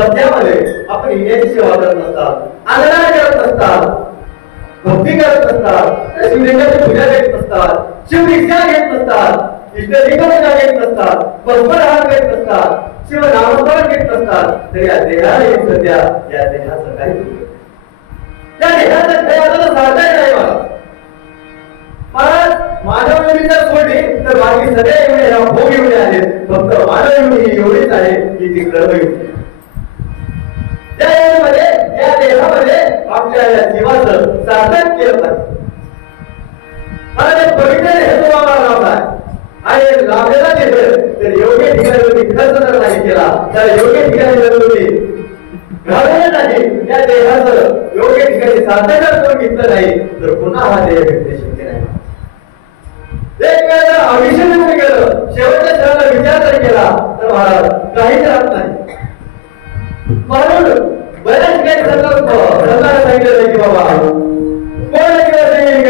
सध्यामध्ये आपण इंडियाची सेवा करत नसतात, आनंद करत नसतात, भक्ती करत नसतात, शिवलिंगाची पूजा घेत नसतात, शिवदीक्षा घेत नसतात, इष्टलिंग पूजा घेत नसतात, पद्मधाम घेत नसतात, शिवनामस्मरण घेत नसतात, तर या देहाला येऊन सध्या या देहाचं काही त्या देहाचं काही आता साधय नाही मला मानव एवढी जर सोडली तर बाकी सगळे एवढे या भोग एवढे आहेत, फक्त मानव एवढीच आहे की ती कर्म एवढी. त्या मध्ये या देहामध्ये आपल्या या जीवाचं साधन केलं पाहिजे. मला ते पवित्र हेतू आम्हाला लाभला आणि लाभलेला देह तर योग्य ठिकाणी तुम्ही खर्च जर नाही केला तर योग्य ठिकाणी जर तुम्ही घालवलं नाही, या देहाचं योग्य ठिकाणी साधन जर कोण घेतलं नाही तर पुन्हा हा देह भेटणे शक्य नाही. एक वेळ जर आयुष्य तुम्ही केलं, शेवटच्या क्षणाला विचार जर केला तर महाराज काहीच राहत नाही. म्हणून बऱ्याच ठिकाणी संतांना सांगितलं की बाबा कोण दिवस येईल गेला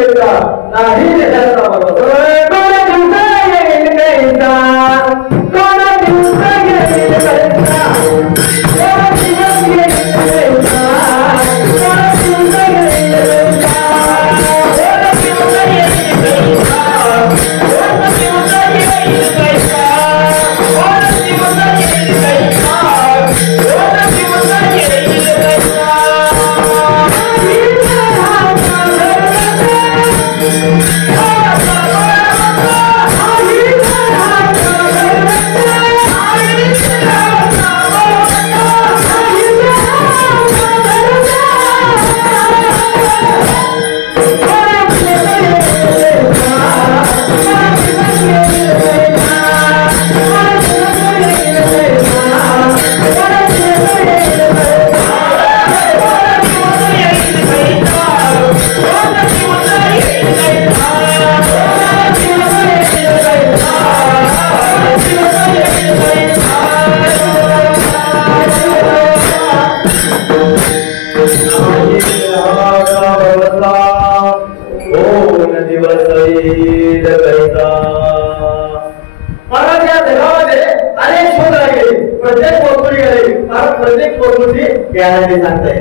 नाही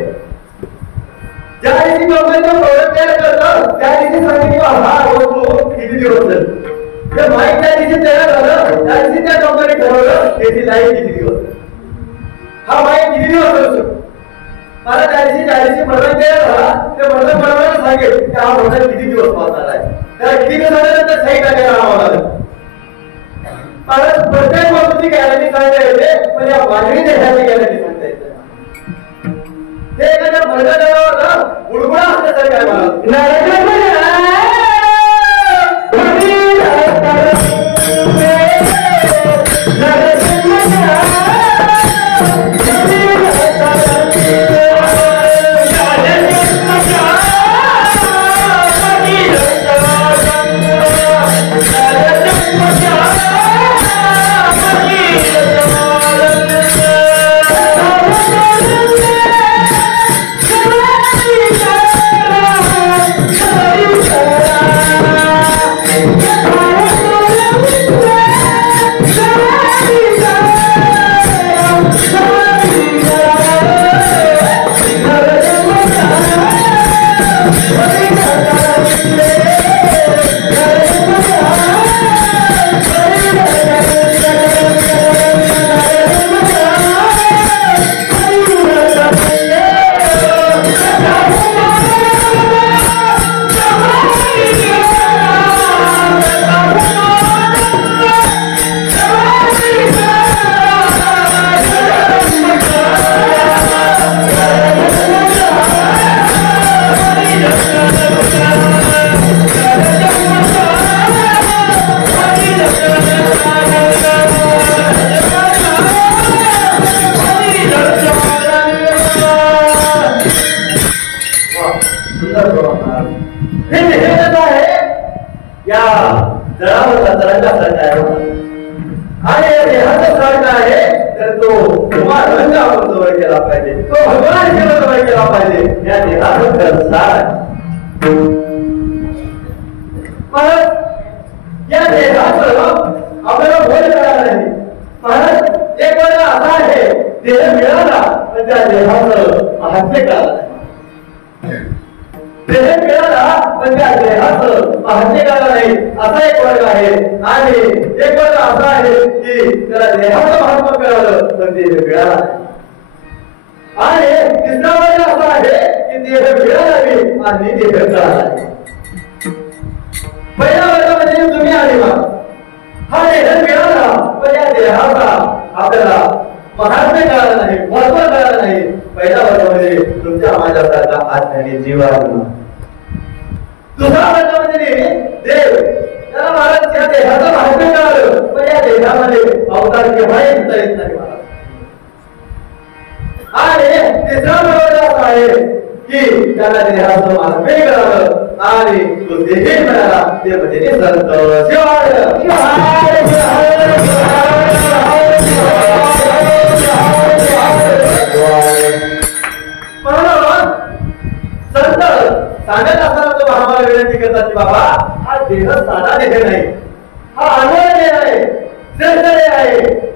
देशाचा आपल्याला बोल कळाला नाही. महाराज एक वेळा असा आहे देह मिळाला महात्म्य कळालं देह मिळाला पण त्या देहाचं महात्म्य कळालं नाही असा एक वर्ग आहे आणि एक वर्ग असा आहे की त्याला देहाचं महात्म्य कळालं पण देह मिळाला आणि तिसरा वर्ग असा आहे की देह मिळाला नाही आणि देह कळाला नाही पहिला वर्ग म्हणजे तुम्ही आणि हा देह मिळाला पण या देहाचा आपल्याला महात्म्य कळालं नाही महत्व कळालं नाही पहिला वर्ग म्हणजे तुमच्या माझ्यासारखा आत्म्याने जीवन दुसरा वर्ग म्हणजे देव त्याला महाराज या देहाचं महात्म्य कळालं पण या देहामध्ये अवतार केव्हाही घेता येत नाही आणि तिसरा वर्ग असा आहे की त्याला देहाचं महात्म्य कळालं आणि तो देही मिळाला ते म्हणजे संत संत सांगत असताना तो आम्हाला विनंती करतात की बाबा हा देह साधा देह नाही हा अनोळ देह आहे श्रेष्ठ देह आहे